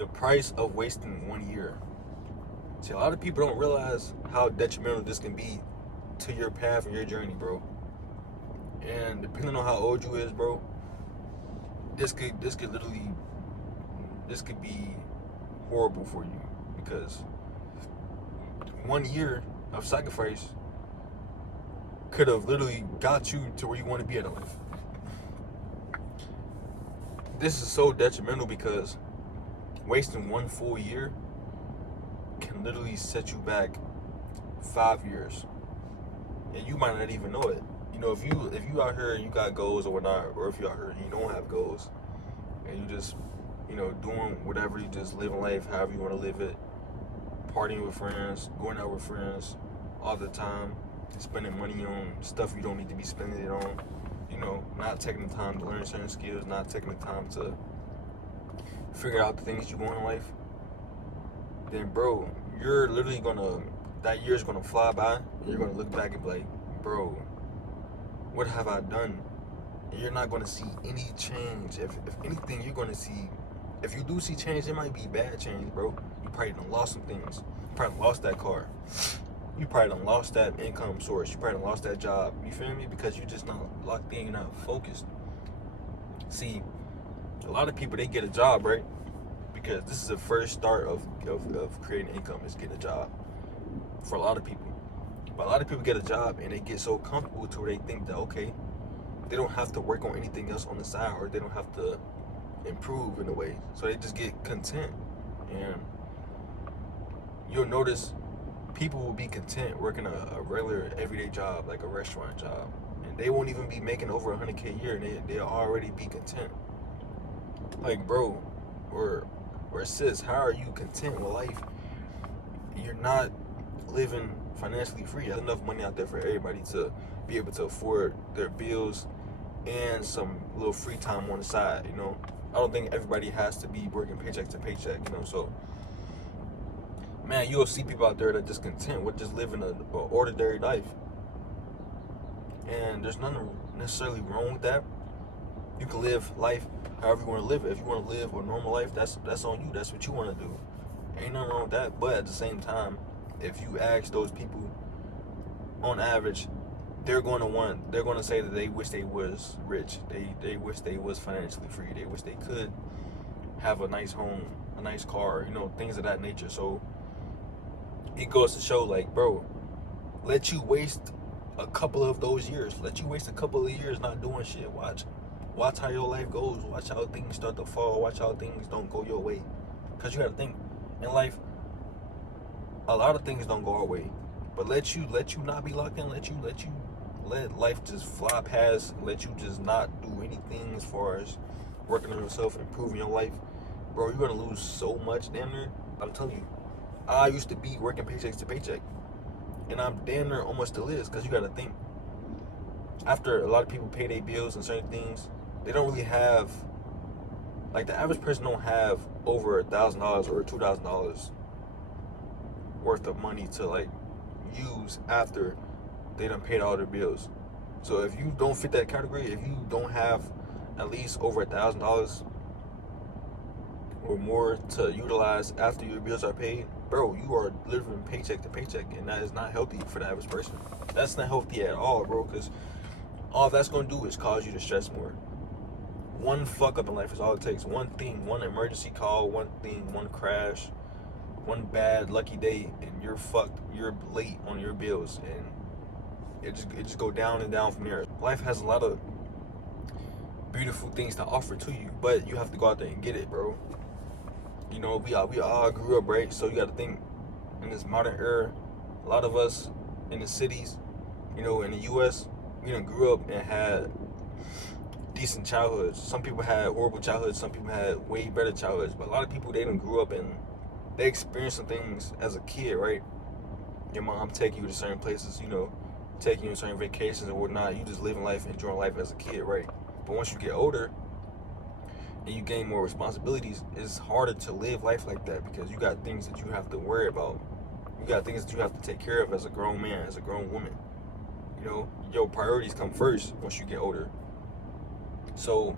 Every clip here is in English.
The price of wasting 1 year. See, a lot of people don't realize how detrimental this can be to your path and your journey, bro. And depending on how old you is, bro, this could literally this could be horrible for you because 1 year of sacrifice could have literally got you to where you want to be in life. This is so detrimental because wasting 1 full year can literally set you back 5 years, and you might not even know it. If you out here and you got goals or whatnot, or if you out here and you don't have goals, and you just doing whatever, you just living life however you want to live it, partying with friends, going out with friends all the time, spending money on stuff you don't need to be spending it on, not taking the time to learn certain skills, not taking the time to figure out the things you want in life, then bro, you're literally that year's gonna fly by, and you're gonna look back and be like, bro, what have I done? And you're not gonna see any change. If anything, you're gonna see, if you do see change, it might be bad change, bro. You probably done lost some things. You probably lost that car. You probably done lost that income source. You probably done lost that job. You feel me? Because you're just not locked in, you're not focused. See, a lot of people, they get a job, right? Because this is the first start of creating income, is getting a job for a lot of people. But a lot of people get a job and they get so comfortable to where they think that, okay, they don't have to work on anything else on the side, or they don't have to improve in a way. So they just get content. And you'll notice people will be content working a regular everyday job, like a restaurant job, and they won't even be making over 100K a year, and they'll already be content. Like, bro, or sis, how are you content with life? You're not living financially free. There's enough money out there for everybody to be able to afford their bills and some little free time on the side. I don't think everybody has to be working paycheck to paycheck. So, man, you'll see people out there that just content with just living an ordinary life, and there's nothing necessarily wrong with that. You can live life however you want to live it. If you want to live a normal life, that's on you. That's what you want to do. Ain't nothing wrong with that. But at the same time, if you ask those people, on average, they're going to say that they wish they was rich. They wish they was financially free. They wish they could have a nice home, a nice car, things of that nature. So it goes to show, like, bro, let you waste a couple of those years. Let you waste a couple of years not doing shit. Watch how your life goes. Watch how things start to fall. Watch how things don't go your way. Because you got to think, in life, a lot of things don't go our way. But let you not be locked in. Let life just fly past. Let you just not do anything as far as working on yourself, improving your life. Bro, you're going to lose so much damn near. I'm telling you. I used to be working paycheck to paycheck. And I'm damn near almost still is. Because you got to think, after a lot of people pay their bills and certain things, they don't really have, like, the average person don't have over $1,000 or $2,000 worth of money to, like, use after they done paid all their bills. So if you don't fit that category, if you don't have at least over $1,000 or more to utilize after your bills are paid, bro, you are living paycheck to paycheck, and that is not healthy for the average person. That's not healthy at all, bro, because all that's going to do is cause you to stress more. One fuck up in life is all it takes. One thing, one emergency call, one thing, one crash, one bad lucky day, and you're fucked. You're late on your bills, and it just go down and down from there. Life has a lot of beautiful things to offer to you, but you have to go out there and get it, bro. We all grew up, right? So you got to think, in this modern era, a lot of us in the cities, in the U.S., we done grew up and had decent childhoods. Some people had horrible childhoods. Some people had way better childhoods. But a lot of people, they done grew up and they experienced some things as a kid, right? Your mom taking you to certain places, taking you on certain vacations and whatnot. You just living life, enjoying life as a kid, right? But once you get older and you gain more responsibilities, it's harder to live life like that because you got things that you have to worry about. You got things that you have to take care of as a grown man, as a grown woman. Your priorities come first once you get older. So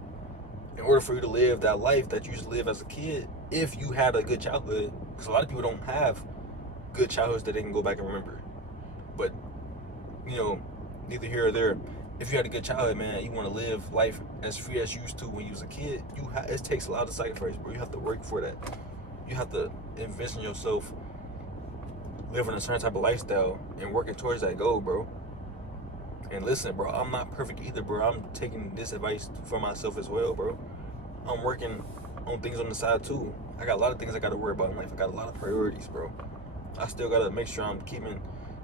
in order for you to live that life that you used to live as a kid, if you had a good childhood, because a lot of people don't have good childhoods that they can go back and remember. But, you know, neither here or there. If you had a good childhood, man, you want to live life as free as you used to when you was a kid, it takes a lot of sacrifice, bro. You have to work for that. You have to invest in yourself, living a certain type of lifestyle, and working towards that goal, bro. And listen, bro, I'm not perfect either, bro. I'm taking this advice for myself as well, bro. I'm working on things on the side, too. I got a lot of things I got to worry about in life. I got a lot of priorities, bro. I still got to make sure I'm keeping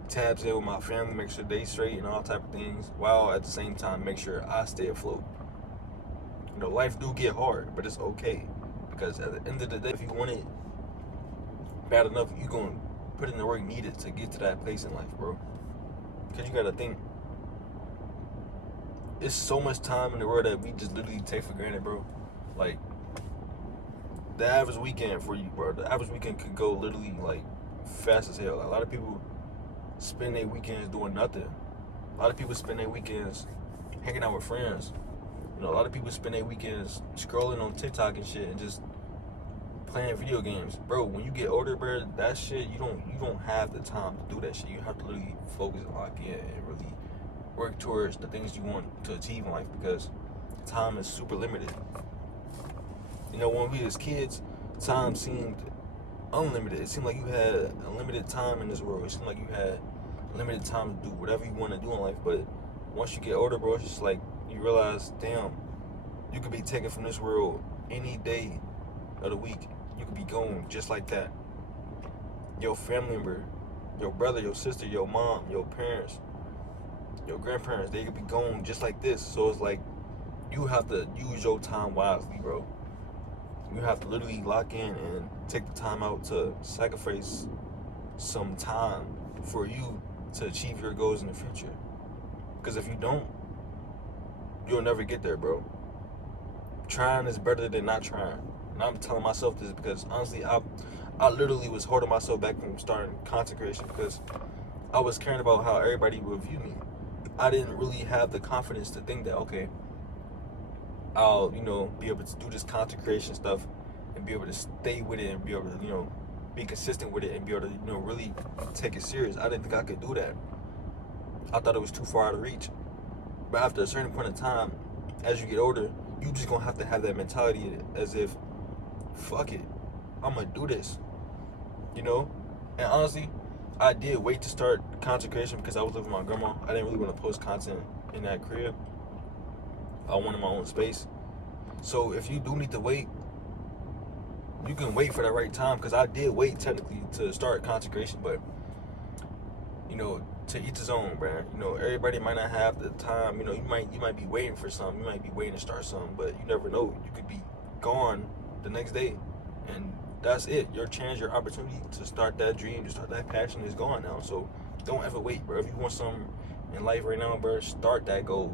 tabs in with my family, make sure they straight and all type of things, while at the same time make sure I stay afloat. You know, life do get hard, but it's okay, because at the end of the day, if you want it bad enough, you gonna put in the work needed to get to that place in life, bro. Because you gotta think, it's so much time in the world that we just literally take for granted, bro. Like, the average weekend for you, bro, the average weekend could go literally like fast as hell. A lot of people spend their weekends doing nothing. A lot of people spend their weekends hanging out with friends. You know, a lot of people spend their weekends scrolling on TikTok and shit and just playing video games. Bro, when you get older, bro, that shit, you don't have the time to do that shit. You have to literally focus and lock in and really work towards the things you want to achieve in life, because time is super limited. You know, when we was kids, time seemed unlimited. It seemed like you had unlimited time in this world. It seemed like you had limited time to do whatever you want to do in life. But once you get older, bro, it's just like you realize, damn, you could be taken from this world any day of the week. You could be gone just like that. Your family member, your brother, your sister, your mom, your parents, your grandparents, they could be gone just like this. So it's like you have to use your time wisely, bro. You have to literally lock in and take the time out to sacrifice some time for you to achieve your goals in the future. Because if you don't, you'll never get there, bro. Trying is better than not trying. And I'm telling myself this because honestly, I literally was holding myself back from starting content creation because I was caring about how everybody would view me. I didn't really have the confidence to think that, okay, I'll, be able to do this content creation stuff and be able to stay with it and be able to, be consistent with it and be able to, really take it serious. I didn't think I could do that. I thought it was too far out of reach. But after a certain point in time, as you get older, you just gonna have to have that mentality as if, fuck it, I'm gonna do this, And honestly, I did wait to start content creation because I was living with my grandma. I didn't really want to post content in that crib. I wanted my own space. So if you do need to wait, you can wait for the right time, because I did wait technically to start content creation, but to each his own, bro. Everybody might not have the time. You might be waiting for something. You might be waiting to start something, but you never know. You could be gone the next day, and that's it. Your chance, your opportunity to start that dream, to start that passion is gone now. So don't ever wait, bro. If you want something in life right now, bro, start that goal.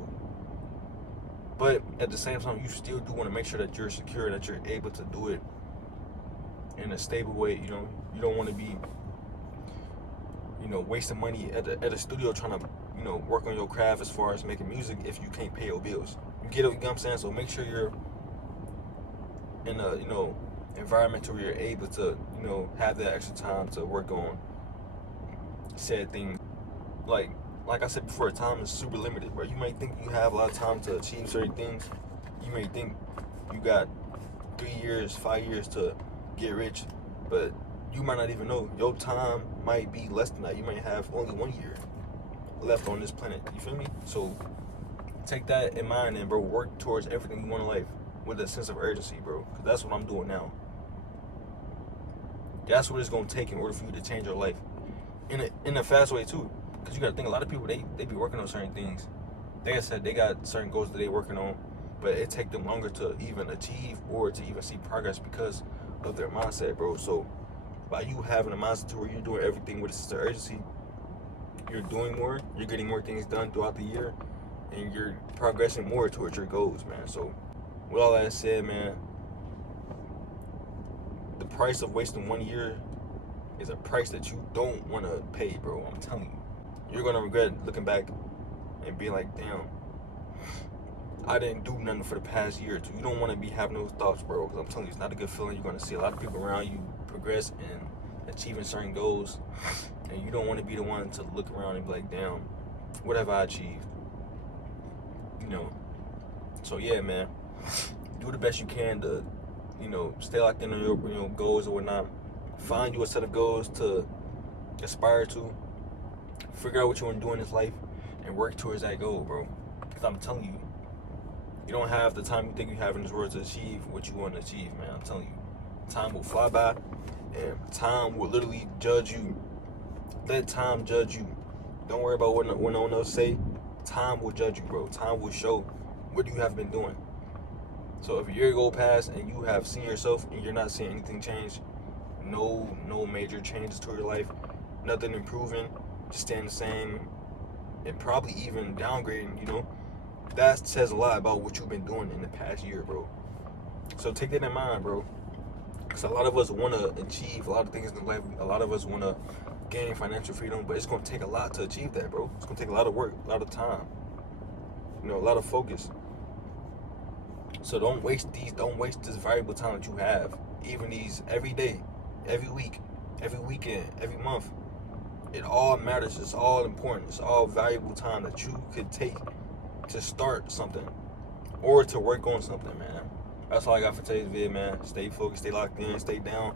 But at the same time, you still do want to make sure that you're secure, that you're able to do it in a stable way. You don't want to be, wasting money at a studio trying to, work on your craft as far as making music if you can't pay your bills. You get what I'm saying? So make sure you're in a, environment where you're able to, have that extra time to work on said things. Like I said before, time is super limited, bro. You might think you have a lot of time to achieve certain things. You may think you got 3 years, 5 years to get rich, but you might not even know. Your time might be less than that. You might have only 1 year left on this planet. You feel me? So take that in mind and, bro, work towards everything you want in life with a sense of urgency, bro. Because that's what I'm doing now. That's what it's going to take in order for you to change your life. In a fast way, too. Because you got to think, a lot of people, they be working on certain things. Like I said, they got certain goals that they working on, but it take them longer to even achieve or to even see progress because of their mindset, bro. So by you having a mindset to where you're doing everything with a sense of urgency, you're doing more, you're getting more things done throughout the year, and you're progressing more towards your goals, man. So with all that said, man, the price of wasting 1 year is a price that you don't want to pay, bro. I'm telling you. You're going to regret looking back and being like, damn, I didn't do nothing for the past year or two. You don't want to be having those thoughts, bro, because I'm telling you, it's not a good feeling. You're going to see a lot of people around you progress and achieving certain goals, and you don't want to be the one to look around and be like, damn, what have I achieved? You know, so yeah, man, do the best you can to, stay locked in on your, goals or whatnot. Find you a set of goals to aspire to. Figure out what you want to do in this life and work towards that goal, bro. Because I'm telling you, you don't have the time you think you have in this world to achieve what you want to achieve, man. I'm telling you, time will fly by, and time will literally judge you. Let time judge you. Don't worry about what no one else say. Time will judge you, bro. Time will show what you have been doing. So if a year go past and you have seen yourself and you're not seeing anything change, no major changes to your life, nothing improving, just staying the same, and probably even downgrading, that says a lot about what you've been doing in the past year, bro. So take that in mind, bro. Because a lot of us want to achieve a lot of things in life. A lot of us want to gain financial freedom, but it's going to take a lot to achieve that, bro. It's going to take a lot of work, a lot of time, a lot of focus. So don't waste this valuable time that you have. Even these every day, every week, every weekend, every month. It all matters. It's all important. It's all valuable time that you could take to start something or to work on something, man. That's all I got for today's video, man. Stay focused, stay locked in, stay down,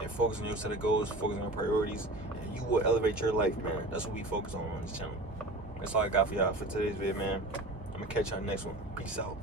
and focus on your set of goals, focus on your priorities, and you will elevate your life, man. That's what we focus on this channel. That's all I got for y'all for today's video, man. I'm gonna catch y'all next one. Peace out.